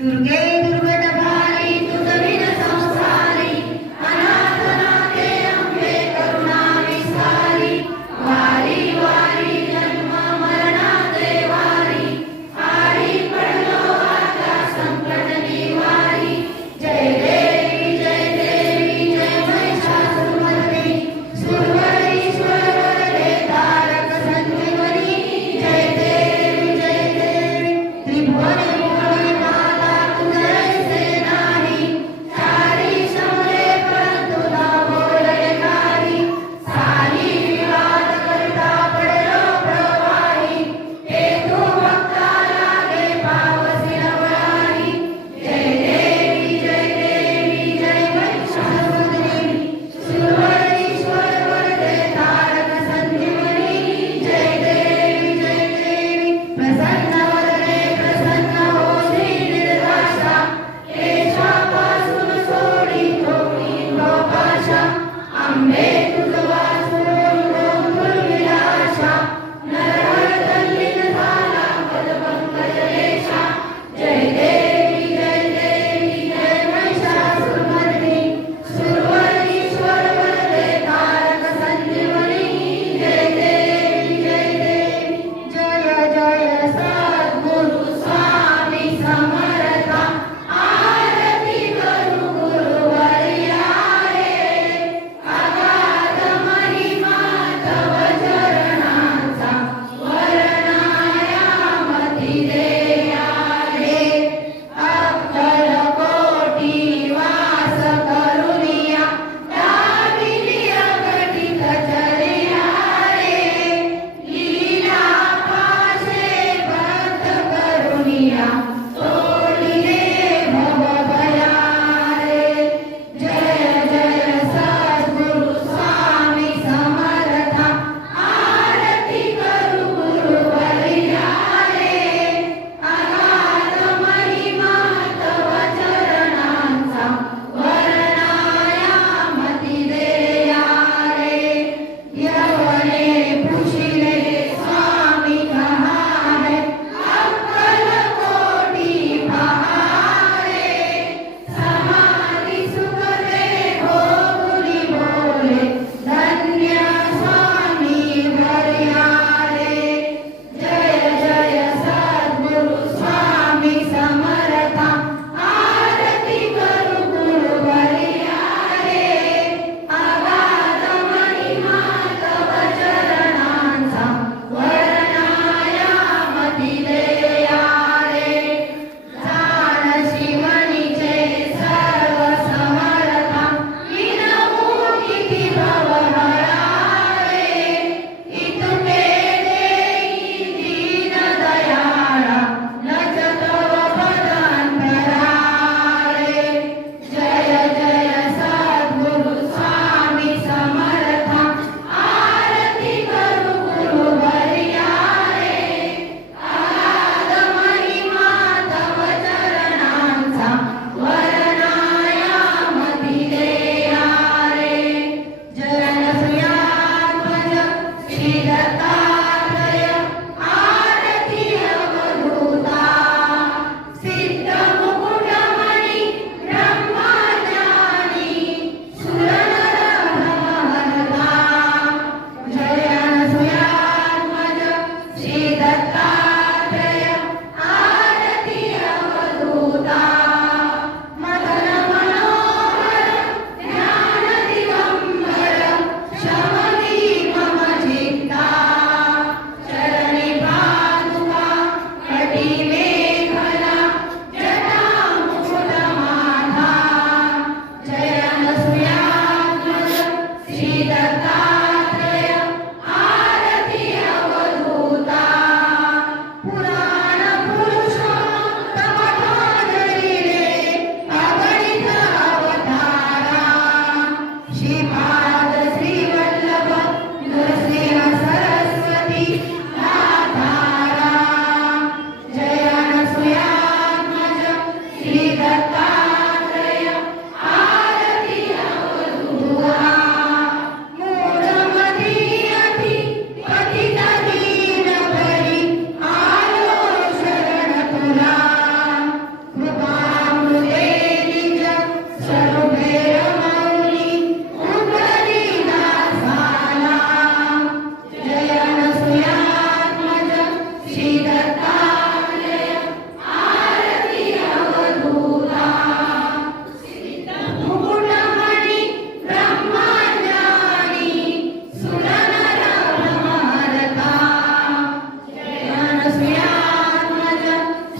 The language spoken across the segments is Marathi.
दुर्गे दुर्गटभारी तुझविन संसारी अनाथनाथे अंबे करुणा विस्तारी वारी वारी जन्म मरणाचे वारी आरी पडलो आता संकट निवारी जय देवी जय महिषासुरमर्दिनी सुरवरीश्वर वरदे तारक संजीवनी जय देवी त्रिभुवन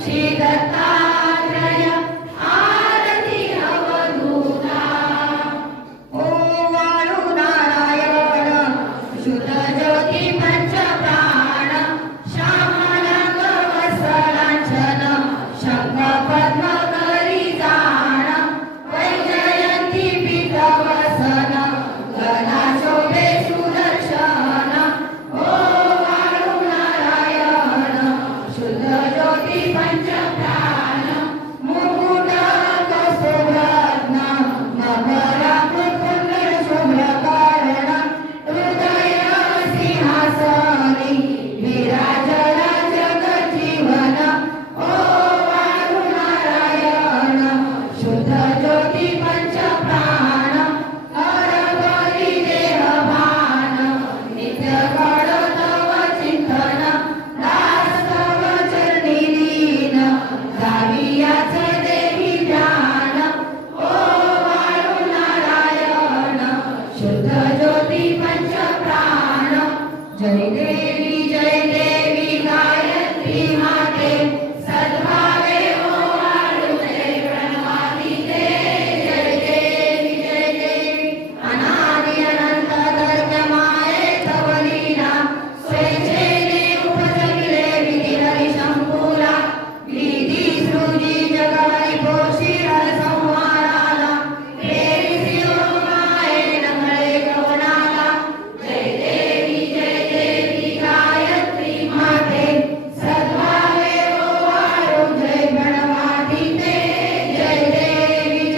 श्री दत्तात्रय आरती अवधूता ओम वाळू नारायण शुद्ध ज्योती पंचप्राण श्यामनंद वत्सलांचन शंख पद्म करी जाण वैजयंती पीठवसन गदा शोभे सुदर्शन ओम वाळू नारायण शुद्ध ज्योती पंचप्राण मुकुट कौस्तुभरत्न नभराकुकुंड शुभ्रकर्ण हृदय सिंहासनी विराजला जगज्जीवन ओम वाळू नारायण शुद्ध ज्योती पंचप्राण हरवरी देहभान नित्य घडतव चिंतन दास्तव चरणी लीन गावियाच देवी ध्यान ओम वाळू नारायण शुद्ध ज्योती पंचप्राण जय देवी गायत्री माते सद्भावे ओम वाळू जय प्रणवाती ते जय देवी अनादि अनंत धर्ममाये तव लीला स्वेच्छेने उपजविले विधिहरि शंभूला विधी सृजी जगहरि पोषी हर संहाराला प्रेरिसी ओम माये नमळे गवनाला जय देवी गायत्री माते सद्भावे ओम वाळू जय प्रणवाती ते जय देवी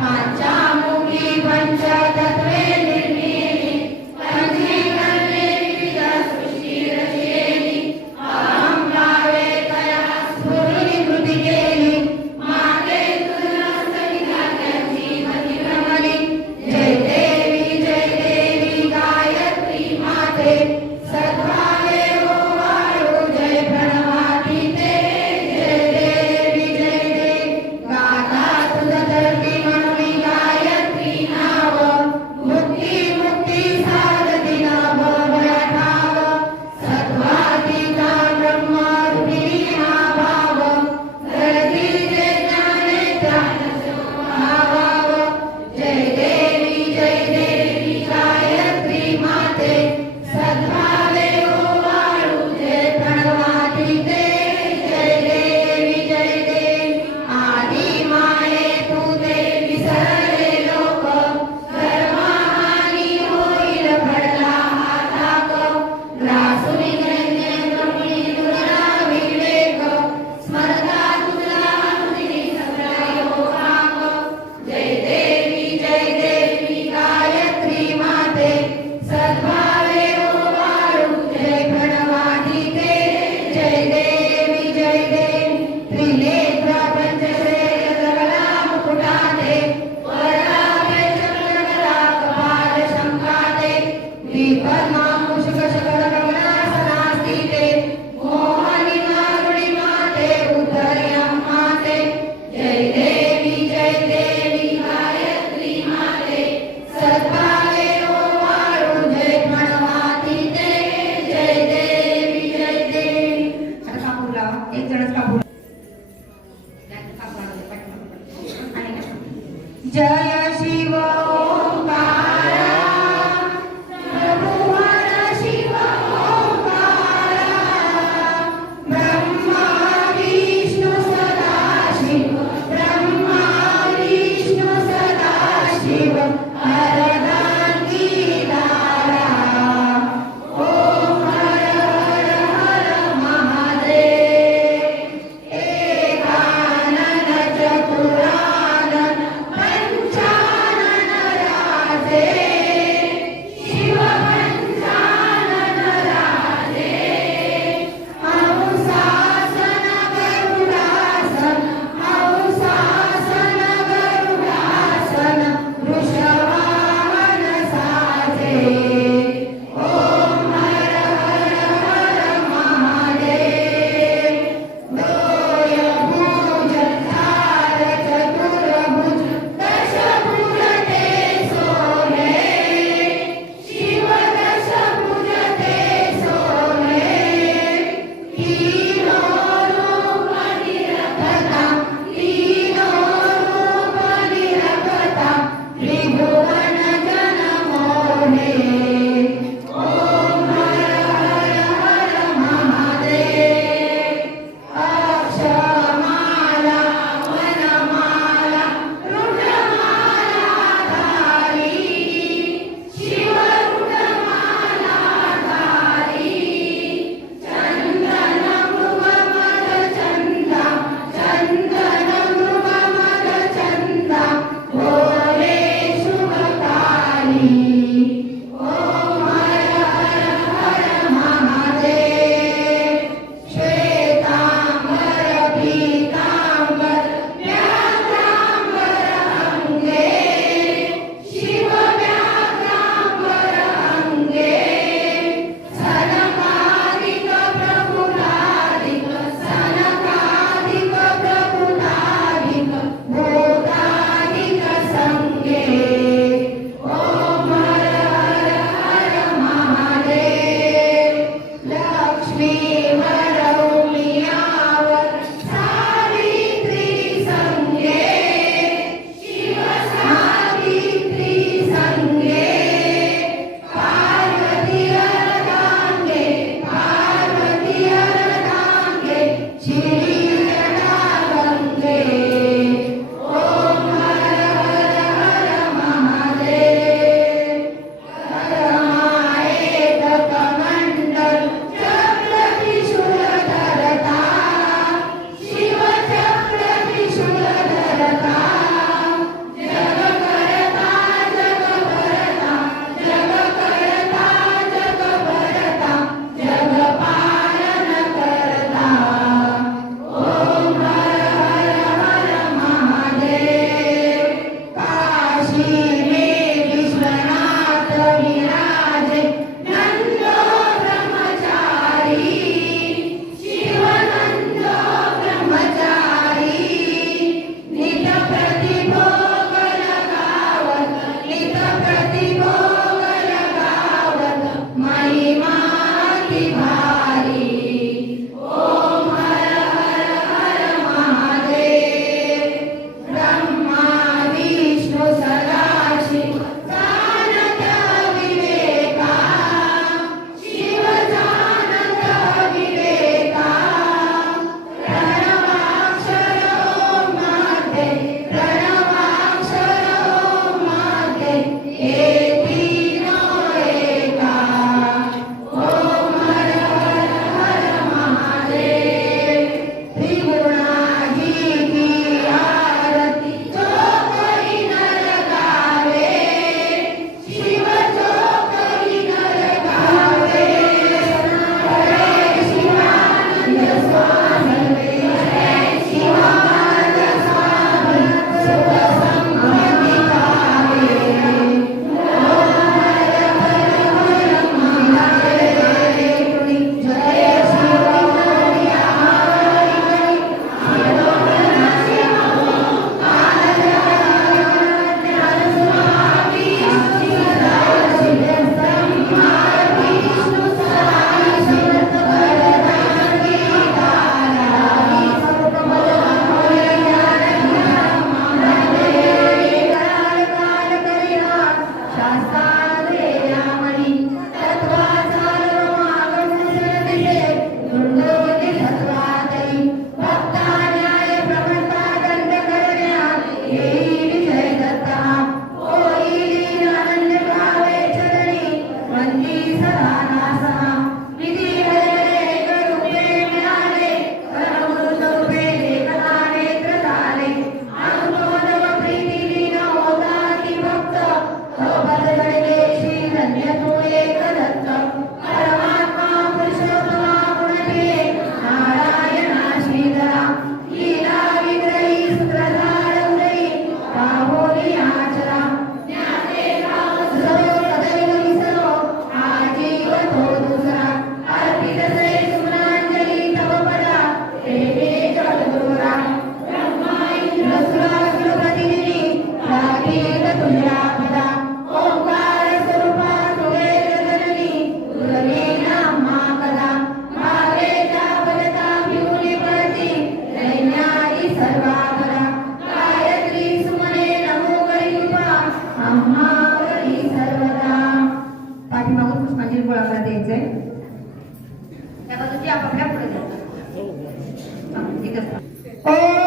पंचामुखी पंचतत्वे निर्मिणी पंचीकरणे विविध सृष्टी रचयेली अहं भावे तया स्फुरणी कृती केली मागे तुझ्या सहितात्यांची मती भ्रमली जय देवी गायत्री माते सद्भावे ओम वाळू जय प्रणवाती ते जय देवी गाथा तुझ धरती म्हणून गायत्री नाव मुक्ती साधती नाव ठाव सत्वातीता ब्रह्मरूपिणी हा भाव धरतीचे ज्ञाने ध्यान भावाव जय देवी गायत्री माते सद्भावे ओम वाळू जय प्रणवाती ते जय देवी आदि माये तू ते विसरले लोक धर्महानी होईल पडला हा थाक ग्रासुनी दैन्य करुणी तुझा विवेक स्मरता तुझा हृदयी सगळा योगाक जय देवी गायत्री माते सद्भावे ओम वाळू जय प्रणवाती ते जय देवी त्रिनेत्र पंचश्रेय सकला मुकुटाते वरदाभय चक्रगदा कपाल शंकाते द्विपद्मा मुषक शकल कमलासनास्थिते मोहनी मारुणी माते उत्तरयम्माते जय देवी गायत्री माते सद्भावे ओम वाळू जय प्रणवाती ते जय देवी आता कापूर लावा एक जणच कापूर जय शिव ओंकार प्रभु हर शिव ओंकार ब्रह्मा विष्णु सदाशिव ब्रह्मा विष्णु सदाशिव हरदानकी दारा ओम हर हर महादेव एकानन चतुरानन पंचानन ॐ